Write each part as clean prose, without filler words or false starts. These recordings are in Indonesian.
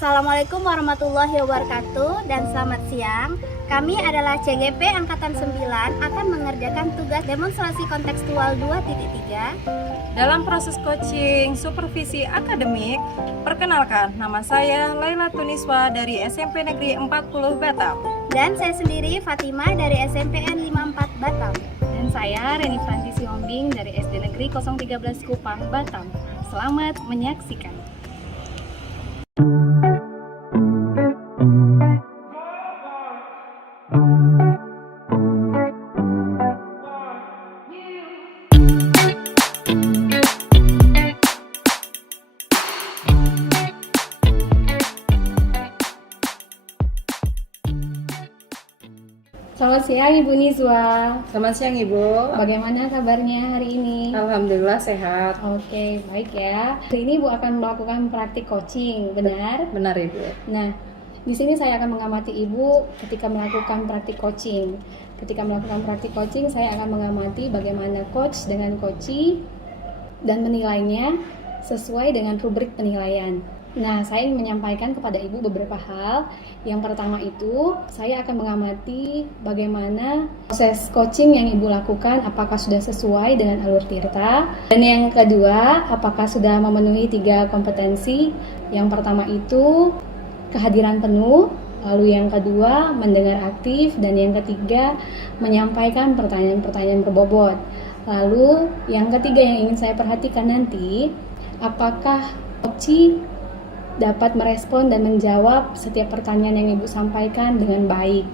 Assalamualaikum warahmatullahi wabarakatuh dan selamat siang. Kami adalah CGP Angkatan 9 akan mengerjakan tugas demonstrasi kontekstual 2.3. Dalam proses coaching supervisi akademik, perkenalkan, nama saya Laila Tuniswa dari SMP Negeri 40 Batam. Dan saya sendiri Fatima dari SMPN 54 Batam. Dan saya Reni Franti Siombing dari SD Negeri 013 Kupang, Batam. Selamat menyaksikan. Selamat siang Ibu Nizwa. Selamat siang Ibu. Bagaimana kabarnya hari ini? Alhamdulillah sehat. Oke, baik ya. Hari ini Ibu akan melakukan praktik coaching, benar? Benar Ibu. Nah, di sini saya akan mengamati Ibu ketika melakukan praktik coaching. Ketika melakukan praktik coaching, saya akan mengamati bagaimana coach dengan coachee dan menilainya sesuai dengan rubrik penilaian. Nah, saya ingin menyampaikan kepada Ibu beberapa hal. Yang pertama itu, saya akan mengamati bagaimana proses coaching yang Ibu lakukan, apakah sudah sesuai dengan alur tirta. Dan yang kedua, apakah sudah memenuhi 3 kompetensi. Yang pertama itu, kehadiran penuh. Lalu yang kedua, mendengar aktif. Dan yang ketiga, menyampaikan pertanyaan-pertanyaan berbobot. Lalu yang ketiga yang ingin saya perhatikan nanti, apakah coachee dapat merespon dan menjawab setiap pertanyaan yang Ibu sampaikan dengan baik.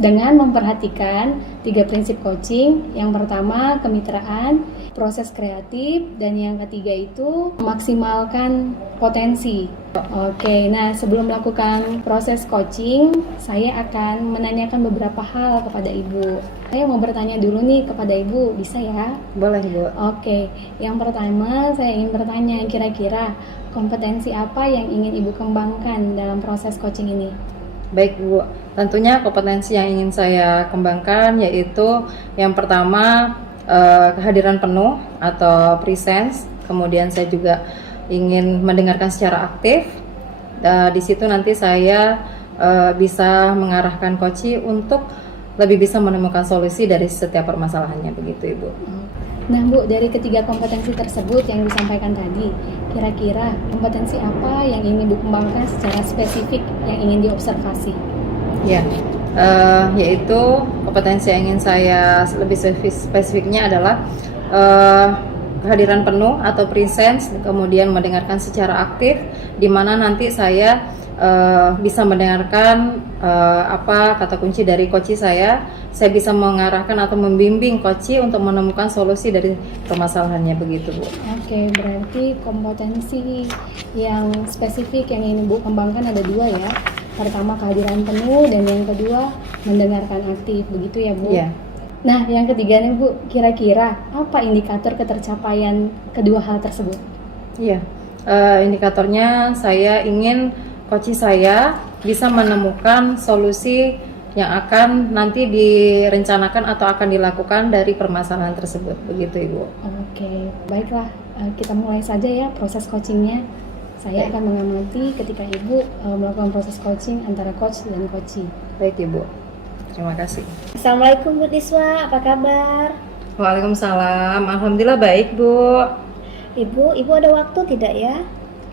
Dengan memperhatikan 3 prinsip coaching. Yang pertama, kemitraan, proses kreatif, dan yang ketiga itu memaksimalkan potensi. Oke, nah sebelum melakukan proses coaching, saya akan menanyakan beberapa hal kepada Ibu. Saya mau bertanya dulu nih kepada Ibu, bisa ya? Boleh Ibu. Oke, yang pertama saya ingin bertanya, kira-kira kompetensi apa yang ingin Ibu kembangkan dalam proses coaching ini? Baik Bu, tentunya kompetensi yang ingin saya kembangkan yaitu yang pertama kehadiran penuh atau presence. Kemudian saya juga ingin mendengarkan secara aktif. Di situ nanti saya bisa mengarahkan coachee untuk lebih bisa menemukan solusi dari setiap permasalahannya, begitu Ibu. Nah Bu, dari ketiga kompetensi tersebut yang disampaikan tadi, kira-kira kompetensi apa yang ingin Ibu kembangkan secara spesifik yang ingin diobservasi? Ya, yaitu kompetensi yang ingin saya lebih spesifiknya adalah kehadiran penuh atau presence, kemudian mendengarkan secara aktif, di mana nanti saya bisa mendengarkan apa kata kunci dari coachee saya bisa mengarahkan atau membimbing coachee untuk menemukan solusi dari permasalahannya, begitu Bu. Oke, berarti kompetensi yang spesifik yang ingin Ibu kembangkan ada 2 ya. Pertama kehadiran penuh dan yang kedua mendengarkan aktif, begitu ya Bu? Iya. Nah, yang ketiga nih Bu, kira-kira apa indikator ketercapaian kedua hal tersebut? Iya, indikatornya saya ingin coachee saya bisa menemukan solusi yang akan nanti direncanakan atau akan dilakukan dari permasalahan tersebut, begitu Ibu. Oke, baiklah, kita mulai saja ya proses coachingnya. Saya akan mengamati ketika Ibu melakukan proses coaching antara coach dan coachee. Baik Ibu, terima kasih. Assalamualaikum Bu Nizwa, apa kabar? Waalaikumsalam, alhamdulillah baik Bu. Ibu ada waktu tidak ya?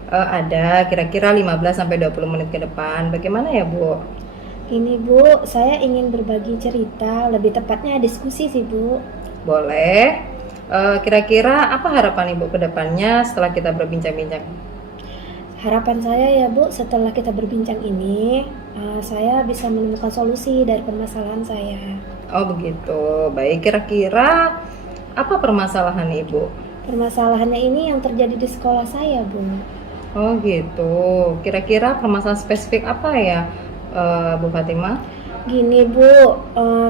Ada, kira-kira 15-20 menit ke depan. Bagaimana ya Bu? Ini Bu, saya ingin berbagi cerita, lebih tepatnya diskusi sih Bu. Boleh. Kira-kira apa harapan Ibu ke depannya setelah kita berbincang-bincang? Harapan saya ya Bu, setelah kita berbincang ini, saya bisa menemukan solusi dari permasalahan saya. Oh begitu, baik. Kira-kira apa permasalahan Ibu? Permasalahannya ini yang terjadi di sekolah saya Bu. Oh gitu, kira-kira permasalahan spesifik apa ya Bu Fatima? Gini Bu,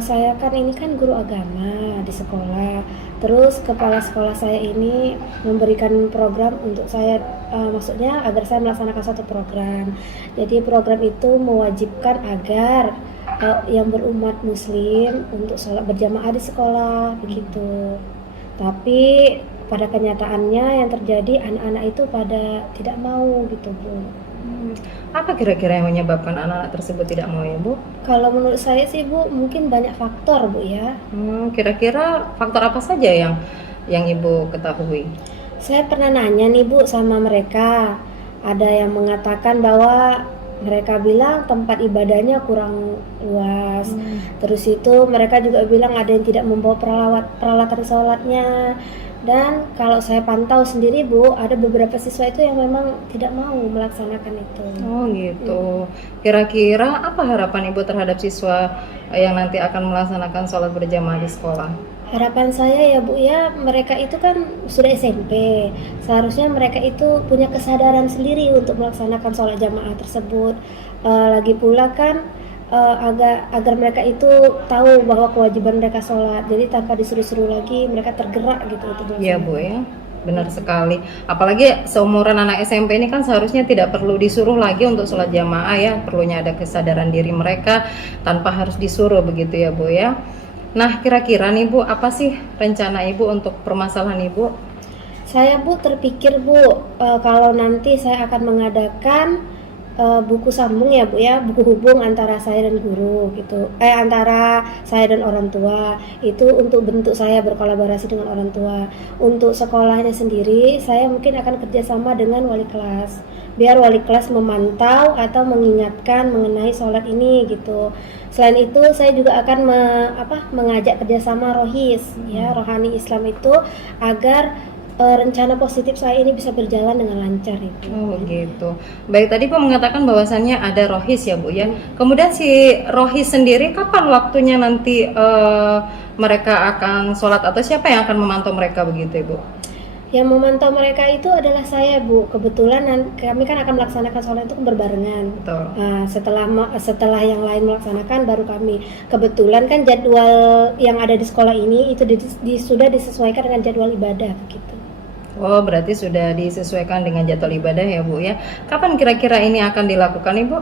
saya kan ini kan guru agama di sekolah. Terus kepala sekolah saya ini memberikan program untuk saya, maksudnya agar saya melaksanakan satu program. Jadi program itu mewajibkan agar yang berumat muslim untuk sholat berjamaah di sekolah, begitu. Tapi pada kenyataannya yang terjadi anak-anak itu pada tidak mau gitu Bu. Apa kira-kira yang menyebabkan anak-anak tersebut tidak mau ya Bu? Kalau menurut saya sih Bu, mungkin banyak faktor Bu ya. Kira-kira faktor apa saja yang Ibu ketahui? Saya pernah nanya nih Bu sama mereka. Ada yang mengatakan bahwa mereka bilang tempat ibadahnya kurang luas. Terus itu mereka juga bilang ada yang tidak membawa peralatan sholatnya. Dan kalau saya pantau sendiri Bu, ada beberapa siswa itu yang memang tidak mau melaksanakan itu. Oh gitu. Kira-kira apa harapan Ibu terhadap siswa yang nanti akan melaksanakan sholat berjamaah di sekolah? Harapan saya ya Bu ya, mereka itu kan sudah SMP. Seharusnya mereka itu punya kesadaran sendiri untuk melaksanakan sholat jamaah tersebut. Lagi pula kan agar mereka itu tahu bahwa kewajiban mereka sholat. Jadi tanpa disuruh-suruh lagi mereka tergerak gitu untuk melaksanakan. Iya Bu ya, benar sekali. Apalagi seumuran anak SMP ini kan seharusnya tidak perlu disuruh lagi untuk sholat jamaah ya. Perlunya ada kesadaran diri mereka tanpa harus disuruh begitu ya Bu ya. Nah kira-kira nih Bu, apa sih rencana Ibu untuk permasalahan Ibu? Saya Bu terpikir Bu, kalau nanti saya akan mengadakan buku sambung ya Bu ya, buku hubung antara saya dan guru gitu, antara saya dan orang tua, itu untuk bentuk saya berkolaborasi dengan orang tua. Untuk sekolahnya sendiri saya mungkin akan kerjasama dengan wali kelas, biar wali kelas memantau atau mengingatkan mengenai sholat ini gitu. Selain itu saya juga akan mengajak kerjasama rohis ya, rohani Islam itu, agar rencana positif saya ini bisa berjalan dengan lancar itu. Oh gitu. Baik, tadi Bu mengatakan bahwasannya ada rohis ya Bu ya. Kemudian si rohis sendiri kapan waktunya nanti mereka akan sholat, atau siapa yang akan memantau mereka begitu Ibu? Yang memantau mereka itu adalah saya Bu. Kebetulan kami kan akan melaksanakan sholat itu berbarengan. Betul. Nah, setelah yang lain melaksanakan baru kami. Kebetulan kan jadwal yang ada di sekolah ini itu sudah disesuaikan dengan jadwal ibadah begitu. Oh, berarti sudah disesuaikan dengan jadwal ibadah ya Bu ya. Kapan kira-kira ini akan dilakukan Ibu?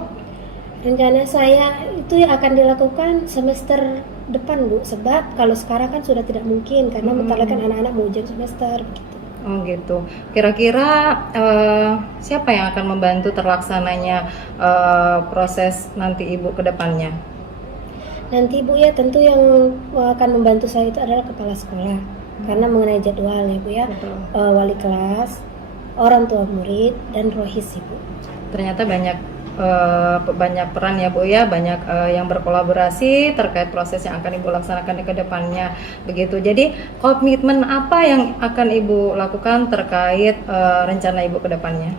Rencana saya itu akan dilakukan semester depan Bu. Sebab kalau sekarang kan sudah tidak mungkin karena bentar lagi kan anak-anak mau ujian semester begitu. Oh gitu. Kira-kira siapa yang akan membantu terlaksananya proses nanti Ibu ke depannya? Nanti Bu ya, tentu yang akan membantu saya itu adalah kepala sekolah. Karena mengenai jadwal ya Bu ya, wali kelas, orang tua murid, dan rohis Ibu. Ternyata banyak peran ya Bu ya, banyak yang berkolaborasi terkait proses yang akan Ibu laksanakan ke depannya begitu. Jadi komitmen apa yang akan Ibu lakukan terkait rencana Ibu ke depannya?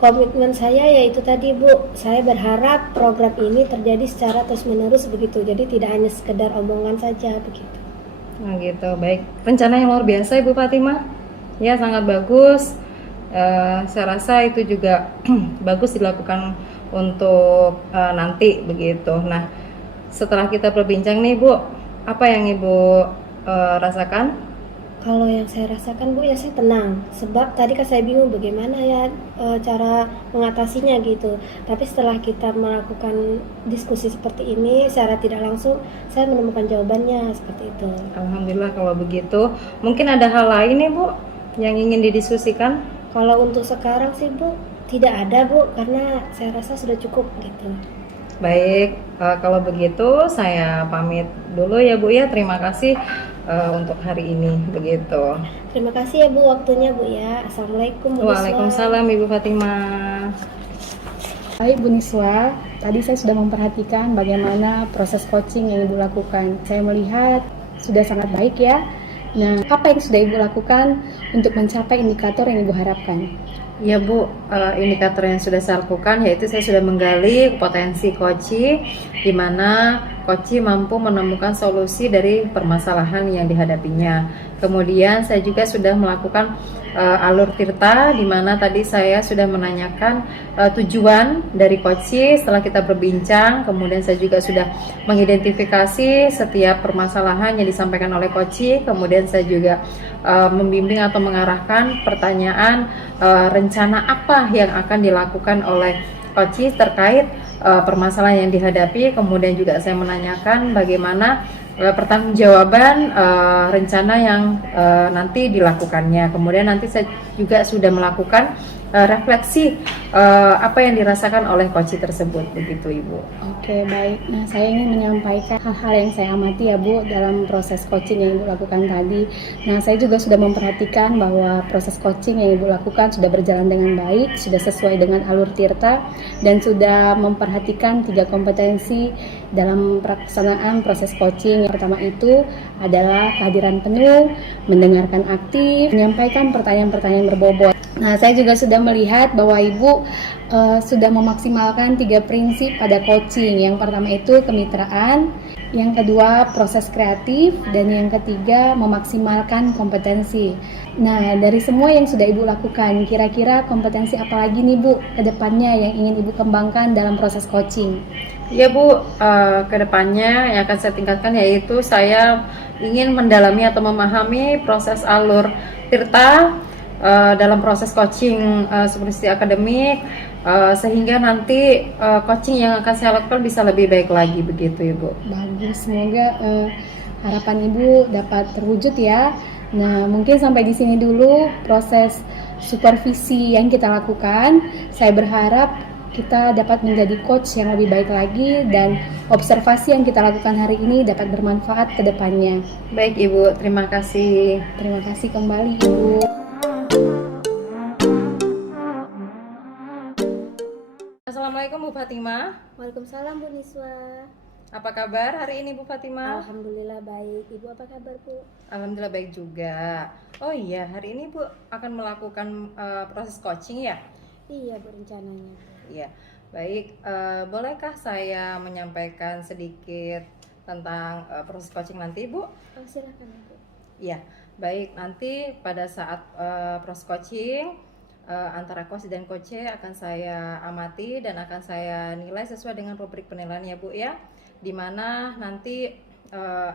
Komitmen saya yaitu tadi Bu, saya berharap program ini terjadi secara terus-menerus begitu. Jadi tidak hanya sekedar omongan saja begitu. Nah gitu, baik. Rencana yang luar biasa Ibu Fatimah. Ya, sangat bagus. Saya rasa itu juga bagus dilakukan untuk nanti begitu. Nah, setelah kita berbincang nih Bu, apa yang Ibu rasakan? Kalau yang saya rasakan Bu ya, saya tenang. Sebab tadi kan saya bingung bagaimana ya cara mengatasinya gitu. Tapi setelah kita melakukan diskusi seperti ini secara tidak langsung, saya menemukan jawabannya seperti itu. Alhamdulillah kalau begitu. Mungkin ada hal lain nih Bu yang ingin didiskusikan? Kalau untuk sekarang sih Bu, tidak ada Bu, karena saya rasa sudah cukup gitu. Baik, kalau begitu saya pamit dulu ya Bu ya. Terima kasih untuk hari ini begitu. Terima kasih ya Bu waktunya Bu ya. Assalamualaikum. Waalaikumsalam Ibu Fatimah. Baik Bu Niswa, tadi saya sudah memperhatikan bagaimana proses coaching yang Ibu lakukan. Saya melihat sudah sangat baik ya. Nah, apa yang sudah Ibu lakukan untuk mencapai indikator yang Ibu harapkan? Ya Bu, indikator yang sudah saya lakukan yaitu saya sudah menggali potensi Koci, di mana Koci mampu menemukan solusi dari permasalahan yang dihadapinya. Kemudian saya juga sudah melakukan alur tirta, di mana tadi saya sudah menanyakan tujuan dari Koci setelah kita berbincang. Kemudian saya juga sudah mengidentifikasi setiap permasalahan yang disampaikan oleh Koci. Kemudian saya juga membimbing atau mengarahkan pertanyaan rencana apa yang akan dilakukan oleh Koci terkait permasalahan yang dihadapi. Kemudian juga saya menanyakan bagaimana pertanggungjawaban rencana yang nanti dilakukannya. Kemudian nanti saya juga sudah melakukan refleksi apa yang dirasakan oleh coach tersebut, begitu Ibu. Oke, baik. Nah, saya ingin menyampaikan hal-hal yang saya amati ya Bu dalam proses coaching yang Ibu lakukan tadi. Nah, saya juga sudah memperhatikan bahwa proses coaching yang Ibu lakukan sudah berjalan dengan baik, sudah sesuai dengan alur tirta, dan sudah memperhatikan 3 kompetensi dalam pelaksanaan proses coaching. Yang pertama itu adalah kehadiran penuh, mendengarkan aktif, menyampaikan pertanyaan-pertanyaan berbobot. Nah, saya juga sudah melihat bahwa Ibu sudah memaksimalkan 3 prinsip pada coaching. Yang pertama itu kemitraan, yang kedua proses kreatif, dan yang ketiga memaksimalkan kompetensi. Nah, dari semua yang sudah Ibu lakukan, kira-kira kompetensi apa lagi nih Bu ke depannya yang ingin Ibu kembangkan dalam proses coaching? Ya Bu, kedepannya yang akan saya tingkatkan yaitu saya ingin mendalami atau memahami proses alur tirta dalam proses coaching seperti akademik, sehingga nanti coaching yang akan saya lakukan bisa lebih baik lagi, begitu Ibu. Bagus, semoga harapan Ibu dapat terwujud ya. Nah, mungkin sampai di sini dulu proses supervisi yang kita lakukan. Saya berharap kita dapat menjadi coach yang lebih baik lagi, dan observasi yang kita lakukan hari ini dapat bermanfaat ke depannya. Baik Ibu, terima kasih. Terima kasih kembali Ibu. Assalamualaikum Bu Fatimah. Waalaikumsalam Bu Niswa. Apa kabar hari ini Bu Fatimah? Alhamdulillah baik. Ibu apa kabar Bu? Alhamdulillah baik juga. Oh iya, hari ini Bu akan melakukan proses coaching ya? Iya Bu, rencananya. Iya, baik. Bolehkah saya menyampaikan sedikit tentang proses coaching nanti Bu? Oh, silakan Bu. Iya, baik. Nanti pada saat proses coaching antara coach dan coach akan saya amati dan akan saya nilai sesuai dengan rubrik penilaian ya Bu ya, dimana nanti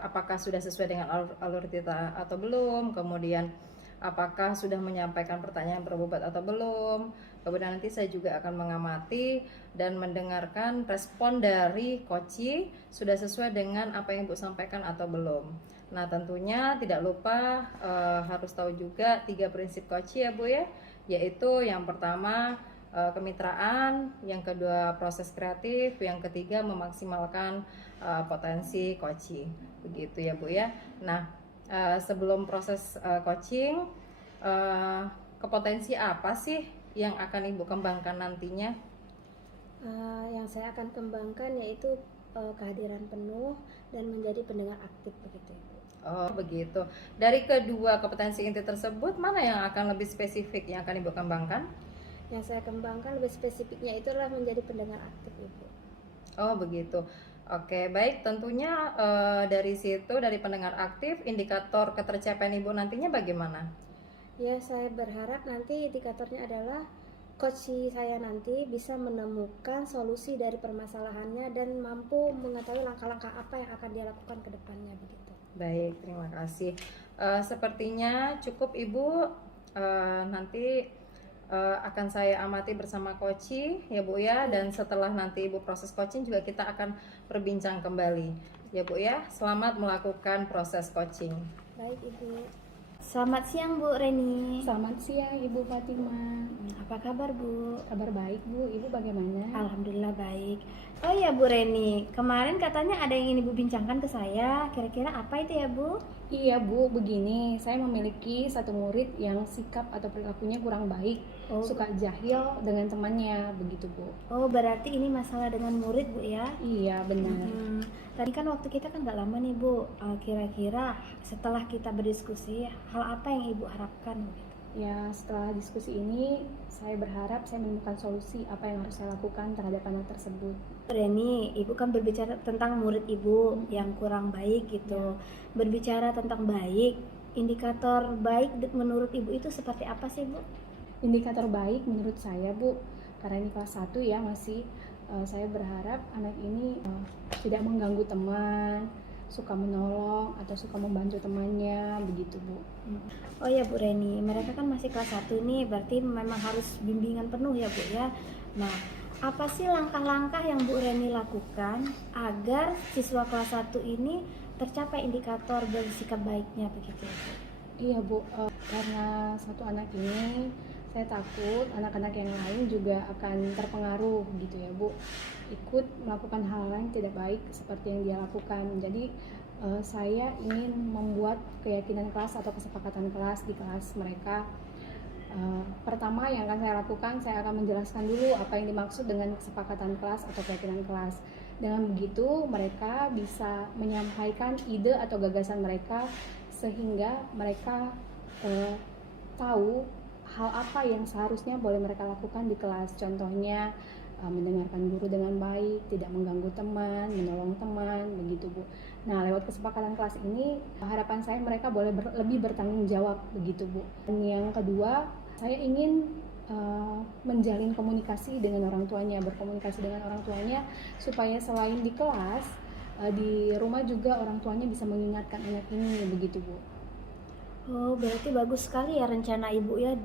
apakah sudah sesuai dengan alur tirta atau belum, kemudian apakah sudah menyampaikan pertanyaan berbobot atau belum, kemudian nanti saya juga akan mengamati dan mendengarkan respon dari coach sudah sesuai dengan apa yang Ibu sampaikan atau belum. Nah, tentunya tidak lupa harus tahu juga 3 prinsip coach ya Bu ya, yaitu yang pertama kemitraan, yang kedua proses kreatif, yang ketiga memaksimalkan potensi coaching, begitu ya Bu ya. Nah, sebelum proses coaching, kompetensi apa sih yang akan Ibu kembangkan nantinya? Yang saya akan kembangkan yaitu kehadiran penuh dan menjadi pendengar aktif, begitu Ibu. Oh begitu. Dari kedua kompetensi inti tersebut, mana yang akan lebih spesifik yang akan Ibu kembangkan? Yang saya kembangkan lebih spesifiknya itu adalah menjadi pendengar aktif Ibu. Oh begitu. Oke, baik. Tentunya dari situ, dari pendengar aktif, indikator ketercapaian Ibu nantinya bagaimana? Ya, saya berharap nanti indikatornya adalah coach saya nanti bisa menemukan solusi dari permasalahannya dan mampu mengetahui langkah-langkah apa yang akan dia lakukan ke depannya, begitu. Baik, terima kasih. Sepertinya cukup Ibu, nanti akan saya amati bersama coaching ya Bu ya, dan setelah nanti Ibu proses coaching juga kita akan berbincang kembali ya Bu ya. Selamat melakukan proses coaching. Baik Ibu. Selamat siang Bu Reni. Selamat siang Ibu Fatimah. Apa kabar Bu? Kabar baik Bu, Ibu bagaimana? Alhamdulillah baik. Oh iya Bu Reni, kemarin katanya ada yang ingin Ibu bincangkan ke saya. Kira-kira apa itu ya Bu? Iya Bu, begini, saya memiliki satu murid yang sikap atau perilakunya kurang baik, suka jahil dengan temannya, begitu Bu. Oh, berarti ini masalah dengan murid Bu ya? Iya benar. Tadi kan waktu kita kan gak lama nih Bu. Kira-kira setelah kita berdiskusi, hal apa yang Ibu harapkan? Ya, setelah diskusi ini, saya berharap saya menemukan solusi apa yang harus saya lakukan terhadap anak tersebut. Reni, Ibu kan berbicara tentang murid Ibu yang kurang baik gitu. Berbicara tentang baik, indikator baik menurut Ibu itu seperti apa sih Bu? Indikator baik menurut saya Bu, karena ini kelas 1 ya masih, saya berharap anak ini tidak mengganggu teman, suka menolong atau suka membantu temannya, begitu Bu. Oh ya Bu Reni, mereka kan masih kelas 1 nih, berarti memang harus bimbingan penuh ya Bu ya. Nah, apa sih langkah-langkah yang Bu Reni lakukan agar siswa kelas 1 ini tercapai indikator bersikap baiknya, begitu ya Bu? Iya Bu, karena satu anak ini Saya takut anak-anak yang lain juga akan terpengaruh gitu ya Bu, ikut melakukan hal yang tidak baik seperti yang dia lakukan. Jadi saya ingin membuat keyakinan kelas atau kesepakatan kelas di kelas mereka. Pertama yang akan saya lakukan, saya akan menjelaskan dulu apa yang dimaksud dengan kesepakatan kelas atau keyakinan kelas. Dengan begitu mereka bisa menyampaikan ide atau gagasan mereka sehingga mereka tahu hal apa yang seharusnya boleh mereka lakukan di kelas. Contohnya mendengarkan guru dengan baik, tidak mengganggu teman, menolong teman, begitu Bu. Nah, lewat kesepakatan kelas ini harapan saya mereka boleh lebih bertanggung jawab, begitu Bu. Dan yang kedua, saya ingin menjalin komunikasi dengan orang tuanya, berkomunikasi dengan orang tuanya supaya selain di kelas, di rumah juga orang tuanya bisa mengingatkan anak ini, begitu Bu. Oh, berarti bagus sekali ya rencana Ibu ya.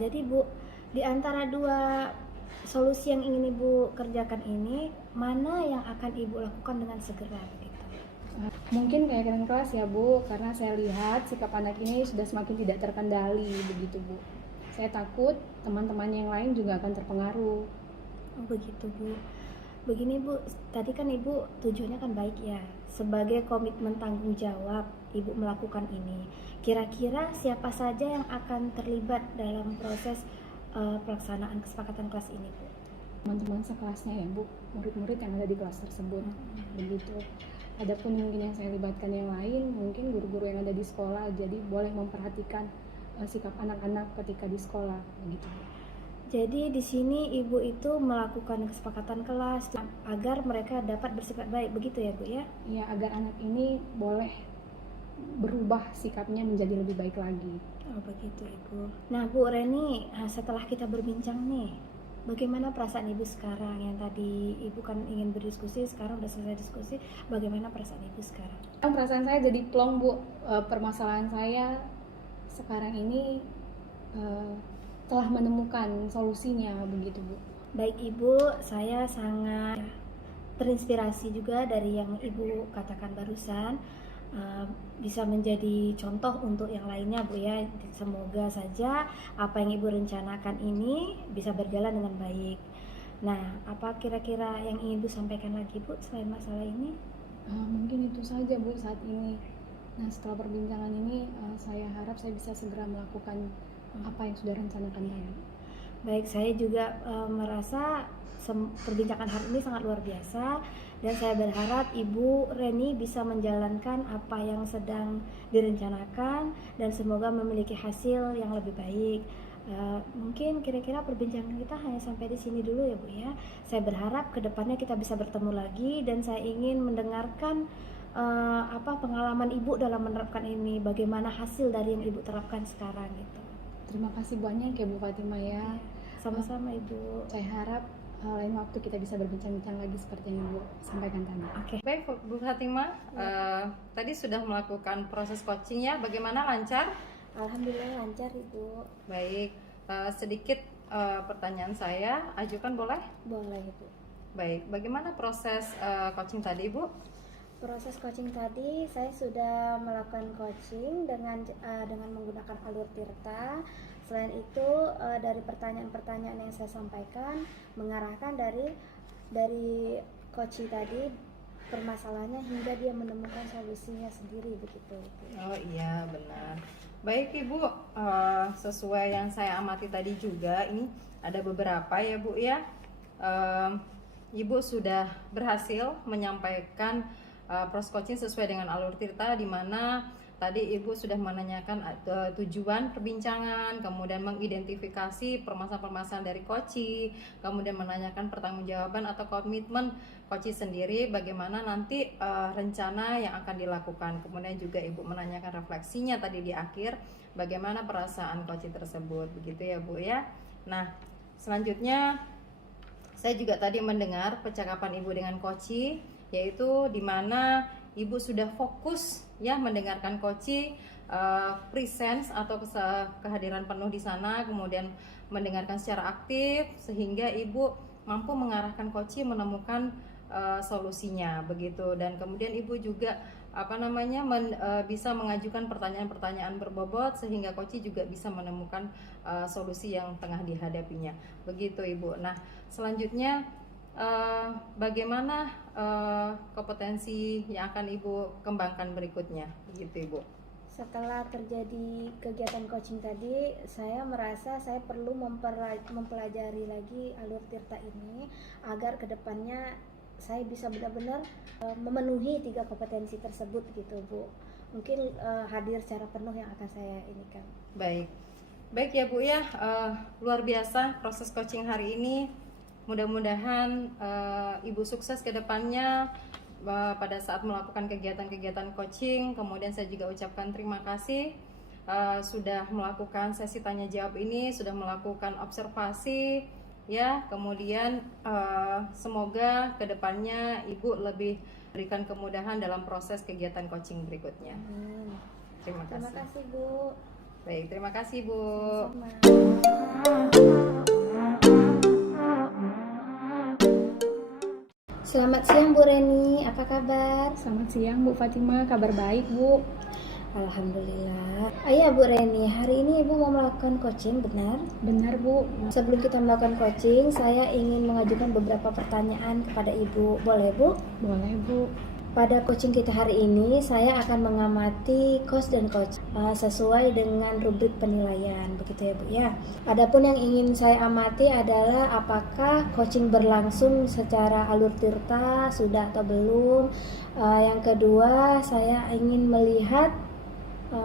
Jadi Bu, di antara dua solusi yang ingin Ibu kerjakan ini, mana yang akan Ibu lakukan dengan segera begitu? Mungkin keyakinan kelas ya Bu, karena saya lihat sikap anak ini sudah semakin tidak terkendali, begitu Bu. Saya takut teman-teman yang lain juga akan terpengaruh. Oh begitu Bu. Begini Bu, tadi kan Ibu tujuannya kan baik ya. Sebagai komitmen tanggung jawab Ibu melakukan ini, kira-kira siapa saja yang akan terlibat dalam proses pelaksanaan kesepakatan kelas ini Bu? Teman-teman sekelasnya ya Bu, murid-murid yang ada di kelas tersebut, begitu. Adapun mungkin yang saya libatkan yang lain, mungkin guru-guru yang ada di sekolah, jadi boleh memperhatikan sikap anak-anak ketika di sekolah, begitu. Jadi di sini Ibu itu melakukan kesepakatan kelas agar mereka dapat bersifat baik, begitu ya Bu ya? Ya, agar anak ini boleh berubah sikapnya menjadi lebih baik lagi. Oh begitu Ibu. Nah Bu Reni, setelah kita berbincang nih, bagaimana perasaan Ibu sekarang? Yang tadi Ibu kan ingin berdiskusi, sekarang udah selesai diskusi, bagaimana perasaan Ibu sekarang? Perasaan saya jadi plong Bu. Permasalahan saya sekarang ini telah menemukan solusinya, begitu Bu. Baik Ibu, saya sangat terinspirasi juga dari yang Ibu katakan barusan. Bisa menjadi contoh untuk yang lainnya Bu ya. Semoga saja apa yang Ibu rencanakan ini bisa berjalan dengan baik. Nah, apa kira-kira yang ingin Ibu sampaikan lagi Bu selain masalah ini? Mungkin itu saja Bu saat ini. Nah, setelah perbincangan ini saya harap saya bisa segera melakukan apa yang sudah rencanakan tadi. Baik, saya juga merasa perbincangan hari ini sangat luar biasa dan saya berharap Ibu Reni bisa menjalankan apa yang sedang direncanakan dan semoga memiliki hasil yang lebih baik. Mungkin kira-kira perbincangan kita hanya sampai di sini dulu ya Bu ya. Saya berharap kedepannya kita bisa bertemu lagi dan saya ingin mendengarkan pengalaman Ibu dalam menerapkan ini, bagaimana hasil dari yang Ibu terapkan sekarang gitu. Terima kasih banyak ya Bu Fatima ya. Sama-sama Ibu. Saya harap lain waktu kita bisa berbincang-bincang lagi seperti yang Ibu sampaikan tadi. Oke. Baik Bu Fatima, tadi sudah melakukan proses coaching ya, bagaimana, lancar? Alhamdulillah lancar Ibu. Baik, sedikit pertanyaan saya, ajukan boleh? Boleh Ibu. Baik, bagaimana proses coaching tadi Bu? Proses coaching tadi saya sudah melakukan coaching dengan menggunakan alur Tirta. Selain itu dari pertanyaan-pertanyaan yang saya sampaikan mengarahkan dari coach tadi permasalahannya hingga dia menemukan solusinya sendiri begitu. Oh iya benar. Baik Ibu, sesuai yang saya amati tadi juga ini ada beberapa ya Bu ya. Ibu sudah berhasil menyampaikan proses coaching sesuai dengan alur Tirta, di mana tadi Ibu sudah menanyakan tujuan perbincangan, kemudian mengidentifikasi permasalahan-permasalahan dari coaching, kemudian menanyakan pertanggungjawaban atau komitmen coaching sendiri, bagaimana nanti rencana yang akan dilakukan. Kemudian juga Ibu menanyakan refleksinya tadi di akhir, bagaimana perasaan coaching tersebut, begitu ya Bu ya. Nah, selanjutnya saya juga tadi mendengar percakapan Ibu dengan coaching, yaitu di mana Ibu sudah fokus ya mendengarkan coaching, presence atau kehadiran penuh di sana, kemudian mendengarkan secara aktif sehingga Ibu mampu mengarahkan coaching menemukan solusinya begitu. Dan kemudian Ibu juga bisa mengajukan pertanyaan-pertanyaan berbobot sehingga coach juga bisa menemukan solusi yang tengah dihadapinya. Begitu Ibu. Nah, selanjutnya bagaimana kompetensi yang akan Ibu kembangkan berikutnya? Begitu Ibu. Setelah terjadi kegiatan coaching tadi, saya merasa saya perlu mempelajari lagi alur tirta ini agar kedepannya saya bisa benar-benar memenuhi 3 kompetensi tersebut gitu Bu. Mungkin hadir secara penuh yang akan saya inikan. Baik ya Bu ya, luar biasa proses coaching hari ini. Mudah-mudahan Ibu sukses ke depannya pada saat melakukan kegiatan-kegiatan coaching. Kemudian saya juga ucapkan terima kasih sudah melakukan sesi tanya jawab ini, sudah melakukan observasi ya. Kemudian semoga kedepannya Ibu lebih berikan kemudahan dalam proses kegiatan coaching berikutnya. Terima kasih Bu. Baik, terima kasih Bu. Selamat siang Bu Reni, apa kabar? Selamat siang Bu Fatima, kabar baik Bu. Alhamdulillah. Iya Bu Reni, hari ini Ibu mau melakukan coaching, benar? Benar Bu. Sebelum kita melakukan coaching, saya ingin mengajukan beberapa pertanyaan kepada Ibu. Boleh Bu? Boleh Bu. Pada coaching kita hari ini, saya akan mengamati coach dan coach sesuai dengan rubrik penilaian, begitu ya Bu ya. Adapun yang ingin saya amati adalah apakah coaching berlangsung secara alur tirta, sudah atau belum. Yang kedua, saya ingin melihat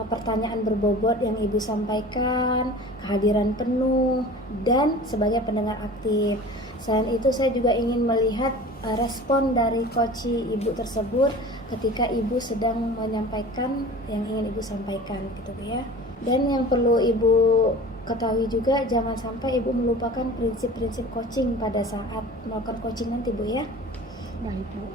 pertanyaan berbobot yang Ibu sampaikan, kehadiran penuh, dan sebagai pendengar aktif. Selain itu saya juga ingin melihat respon dari coach Ibu tersebut ketika Ibu sedang menyampaikan yang ingin Ibu sampaikan gitu ya. Dan yang perlu Ibu ketahui juga, jangan sampai Ibu melupakan prinsip-prinsip coaching pada saat melakukan coaching nanti Bu ya. Baik Bu.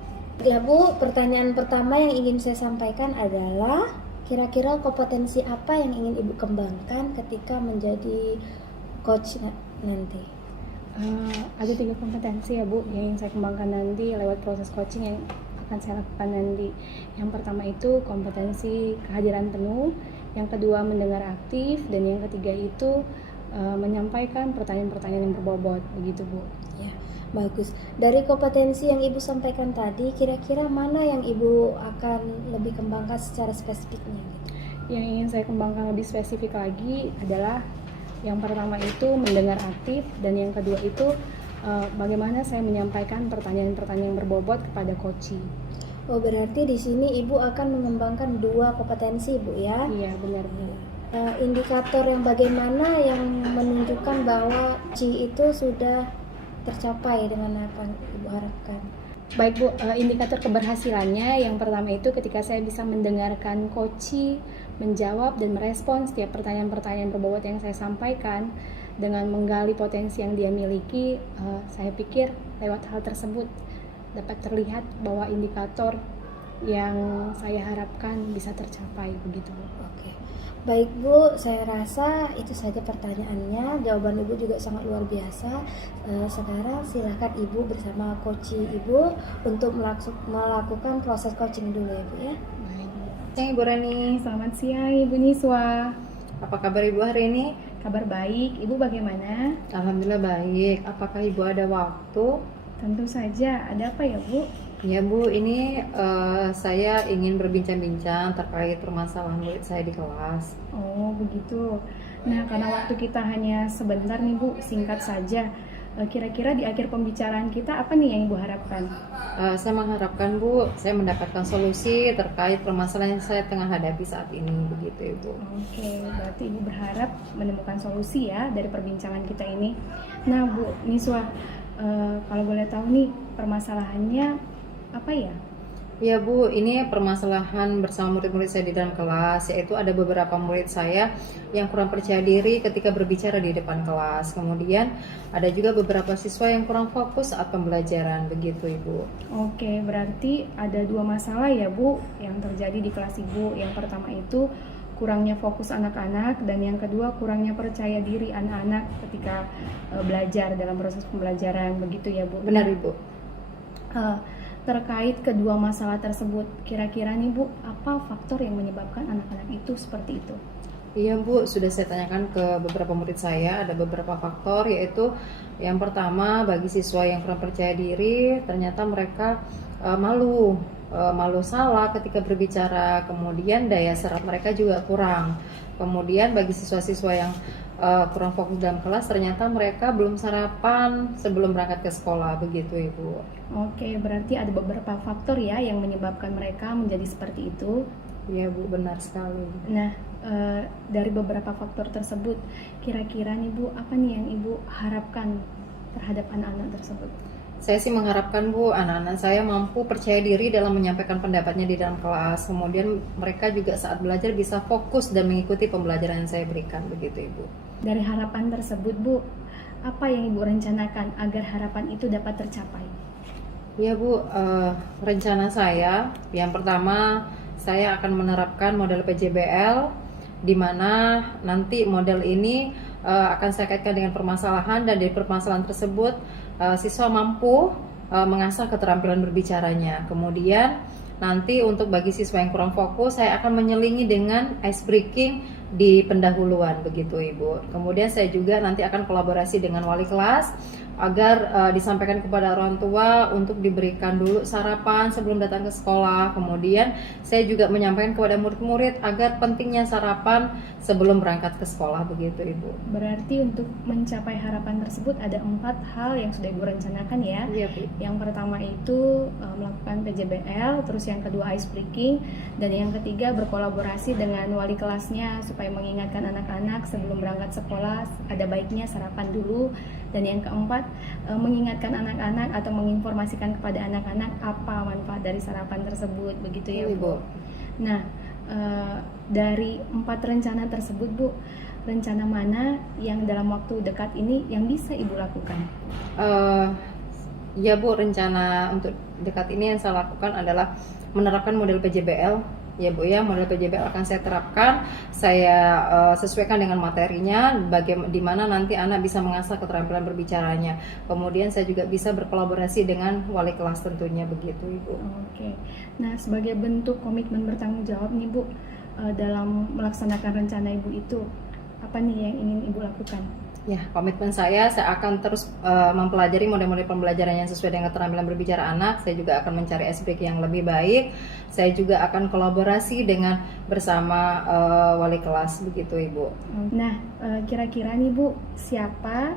Ya Bu, pertanyaan pertama yang ingin saya sampaikan adalah kira-kira kompetensi apa yang ingin Ibu kembangkan ketika menjadi coach nanti? Ada 3 kompetensi ya Bu yang ingin saya kembangkan nanti lewat proses coaching yang akan saya lakukan nanti. Yang pertama itu kompetensi kehadiran penuh, yang kedua mendengar aktif, dan yang ketiga itu menyampaikan pertanyaan-pertanyaan yang berbobot, begitu Bu. Ya, bagus. Dari kompetensi yang Ibu sampaikan tadi, kira-kira mana yang Ibu akan lebih kembangkan secara spesifiknya gitu? Yang ingin saya kembangkan lebih spesifik lagi adalah yang pertama itu mendengar aktif, dan yang kedua itu bagaimana saya menyampaikan pertanyaan-pertanyaan yang berbobot kepada coach. Oh, berarti di sini Ibu akan mengembangkan 2 kompetensi Bu ya? Iya, benar Bu. Indikator yang bagaimana yang menunjukkan bahwa coach itu sudah tercapai dengan apa yang Ibu harapkan? Baik Bu, indikator keberhasilannya yang pertama itu ketika saya bisa mendengarkan coach menjawab dan merespon setiap pertanyaan-pertanyaan berbobot yang saya sampaikan dengan menggali potensi yang dia miliki. Saya pikir lewat hal tersebut dapat terlihat bahwa indikator yang saya harapkan bisa tercapai, begitu Bu. Oke. Baik Bu, saya rasa itu saja pertanyaannya. Jawaban Ibu juga sangat luar biasa. Sekarang silakan Ibu bersama coach Ibu untuk melakukan proses coaching dulu ya Bu ya. Siang Ibu Reni. Selamat siang Ibu Niswa. Apa kabar Ibu hari ini? Kabar baik, Ibu bagaimana? Alhamdulillah baik. Apakah Ibu ada waktu? Tentu saja, ada apa ya Bu? Ya Bu, ini saya ingin berbincang-bincang terkait permasalahan murid saya di kelas. Oh begitu. Nah karena waktu kita hanya sebentar nih Bu, singkat saja. Kira-kira di akhir pembicaraan kita apa nih yang Ibu harapkan? Saya mengharapkan Bu, saya mendapatkan solusi terkait permasalahan yang saya tengah hadapi saat ini, begitu Ibu. Oke, berarti Ibu berharap menemukan solusi ya dari perbincangan kita ini. Nah Bu Niswa, kalau boleh tahu nih permasalahannya apa ya? Ya Bu, ini permasalahan bersama murid-murid saya di dalam kelas, yaitu ada beberapa murid saya yang kurang percaya diri ketika berbicara di depan kelas. Kemudian ada juga beberapa siswa yang kurang fokus saat pembelajaran, begitu Ibu. Oke, berarti ada 2 masalah ya Bu yang terjadi di kelas Ibu. Yang pertama itu kurangnya fokus anak-anak, dan yang kedua kurangnya percaya diri anak-anak ketika belajar dalam proses pembelajaran, begitu ya Bu? Benar Ibu. terkait kedua masalah tersebut. Kira-kira nih Bu, apa faktor yang menyebabkan anak-anak itu seperti itu? Iya Bu, sudah saya tanyakan ke beberapa murid saya, ada beberapa faktor, yaitu yang pertama bagi siswa yang kurang percaya diri, ternyata mereka malu salah ketika berbicara, kemudian daya serap mereka juga kurang. Kemudian bagi siswa-siswa yang kurang fokus dalam kelas, ternyata mereka belum sarapan sebelum berangkat ke sekolah, begitu Ibu. Oke, berarti ada beberapa faktor ya yang menyebabkan mereka menjadi seperti itu. Iya Bu, benar sekali. Nah, dari beberapa faktor tersebut, kira-kira nih Bu, apa nih yang Ibu harapkan terhadap anak-anak tersebut? Saya sih mengharapkan Bu, anak-anak saya mampu percaya diri dalam menyampaikan pendapatnya di dalam kelas. Kemudian mereka juga saat belajar bisa fokus dan mengikuti pembelajaran yang saya berikan, begitu Ibu. Dari harapan tersebut Bu, apa yang Ibu rencanakan agar harapan itu dapat tercapai? Ya Bu, rencana saya yang pertama saya akan menerapkan model PJBL, di mana nanti model ini akan saya kaitkan dengan permasalahan, dan dari permasalahan tersebut siswa mampu mengasah keterampilan berbicaranya. Kemudian nanti untuk bagi siswa yang kurang fokus, saya akan menyelingi dengan ice breaking di pendahuluan, begitu Ibu. Kemudian saya juga nanti akan kolaborasi dengan wali kelas agar disampaikan kepada orang tua untuk diberikan dulu sarapan sebelum datang ke sekolah. Kemudian saya juga menyampaikan kepada murid-murid agar pentingnya sarapan sebelum berangkat ke sekolah, begitu Ibu. Berarti untuk mencapai harapan tersebut ada 4 hal yang sudah Ibu rencanakan ya. Iya Bu. Yang pertama itu melakukan PJBL, terus yang kedua ice breaking, dan yang ketiga berkolaborasi dengan wali kelasnya supaya mengingatkan anak-anak sebelum berangkat sekolah ada baiknya sarapan dulu, dan yang keempat mengingatkan anak-anak atau menginformasikan kepada anak-anak apa manfaat dari sarapan tersebut, begitu ya Bu. Nah, dari 4 rencana tersebut Bu, rencana mana yang dalam waktu dekat ini yang bisa Ibu lakukan? Ya Bu, rencana untuk dekat ini yang saya lakukan adalah menerapkan model PJBL. Ya Bu ya, model PJBL akan saya terapkan, saya sesuaikan dengan materinya, di mana nanti anak bisa mengasah keterampilan berbicaranya. Kemudian saya juga bisa berkolaborasi dengan wali kelas tentunya, begitu Ibu. Oke. Nah, sebagai bentuk komitmen bertanggung jawab nih Bu, dalam melaksanakan rencana Ibu itu, apa nih yang ingin Ibu lakukan? Ya, komitmen saya akan terus mempelajari model-model pembelajaran yang sesuai dengan keterampilan berbicara anak. Saya juga akan mencari SPK yang lebih baik. Saya juga akan kolaborasi dengan bersama wali kelas, begitu Ibu. Nah, kira-kira nih Bu, siapa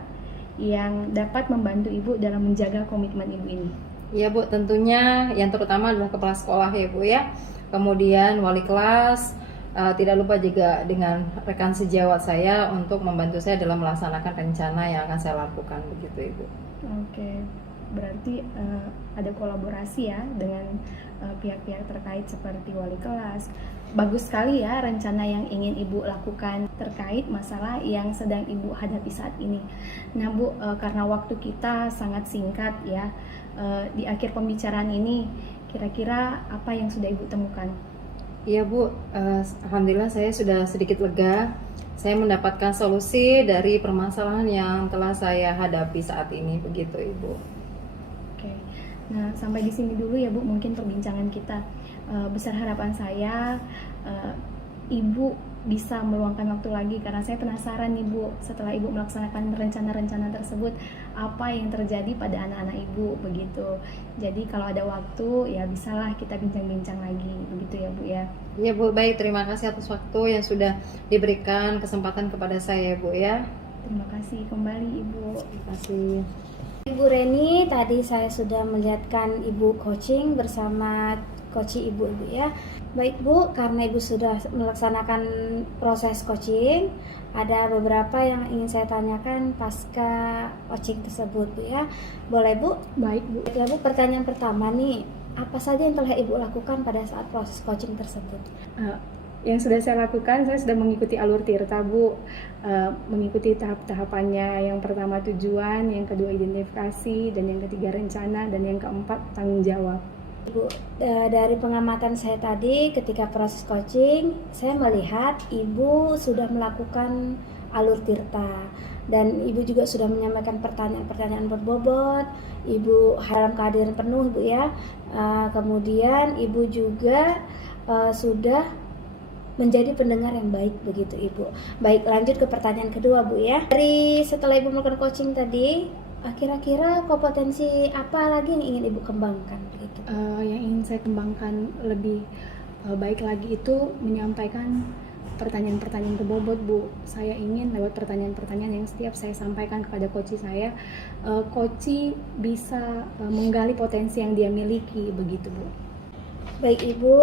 yang dapat membantu Ibu dalam menjaga komitmen Ibu ini? Ya Bu, tentunya yang terutama adalah kepala sekolah ya Bu ya. Kemudian wali kelas. Tidak lupa juga dengan rekan sejawat saya untuk membantu saya dalam melaksanakan rencana yang akan saya lakukan, begitu Ibu. Oke, berarti ada kolaborasi ya dengan pihak-pihak terkait seperti wali kelas. Bagus sekali ya rencana yang ingin Ibu lakukan terkait masalah yang sedang Ibu hadapi saat ini. Nah Bu, karena waktu kita sangat singkat ya, di akhir pembicaraan ini kira-kira apa yang sudah Ibu temukan? Iya Bu, alhamdulillah saya sudah sedikit lega. Saya mendapatkan solusi dari permasalahan yang telah saya hadapi saat ini, begitu Ibu. Oke, nah sampai di sini dulu ya Bu, mungkin perbincangan kita. Besar harapan saya Ibu bisa meluangkan waktu lagi, karena saya penasaran nih Bu, setelah Ibu melaksanakan rencana-rencana tersebut, apa yang terjadi pada anak-anak Ibu, begitu. Jadi kalau ada waktu ya bisalah kita bincang-bincang lagi, begitu ya Bu ya. Ya Bu, baik, terima kasih atas waktu yang sudah diberikan kesempatan kepada saya Bu ya. Terima kasih kembali Ibu. Terima kasih. Ibu Reni, tadi saya sudah melihatkan Ibu coaching bersama coach Ibu ya. Baik Bu, karena Ibu sudah melaksanakan proses coaching, ada beberapa yang ingin saya tanyakan pasca coaching tersebut Bu ya. Boleh Bu? Baik Bu. Ya Bu, pertanyaan pertama nih, apa saja yang telah Ibu lakukan pada saat proses coaching tersebut? Yang sudah saya lakukan, saya sudah mengikuti alur tirta Bu, mengikuti tahap-tahapannya. Yang pertama tujuan, yang kedua identifikasi, dan yang ketiga rencana, dan yang keempat tanggung jawab. Ibu, dari pengamatan saya tadi ketika proses coaching, saya melihat Ibu sudah melakukan alur tirta. Dan Ibu juga sudah menyampaikan pertanyaan-pertanyaan berbobot. Ibu dalam kehadiran penuh, Bu ya. Kemudian Ibu juga sudah menjadi pendengar yang baik begitu Ibu. Baik, lanjut ke pertanyaan kedua, Bu ya. Dari setelah Ibu melakukan coaching tadi, kira-kira kompetensi apa lagi yang ingin Ibu kembangkan begitu? Yang ingin saya kembangkan lebih baik lagi itu menyampaikan pertanyaan-pertanyaan berbobot, Bu. Saya ingin lewat pertanyaan-pertanyaan yang setiap saya sampaikan kepada coach saya, coach bisa menggali potensi yang dia miliki begitu, Bu. Baik Ibu,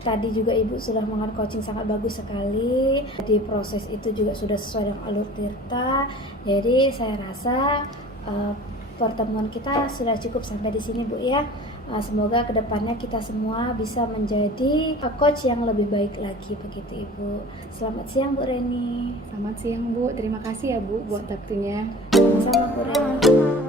tadi juga Ibu sudah melakukan coaching sangat bagus sekali. Di proses itu juga sudah sesuai dengan alur tirta. Jadi saya rasa pertemuan kita sudah cukup sampai di sini, Bu ya. Semoga kedepannya kita semua bisa menjadi coach yang lebih baik lagi begitu Ibu. Selamat siang Bu Reni. Selamat siang, Bu. Terima kasih ya, Bu, buat waktunya. Sama-sama Bu Reni.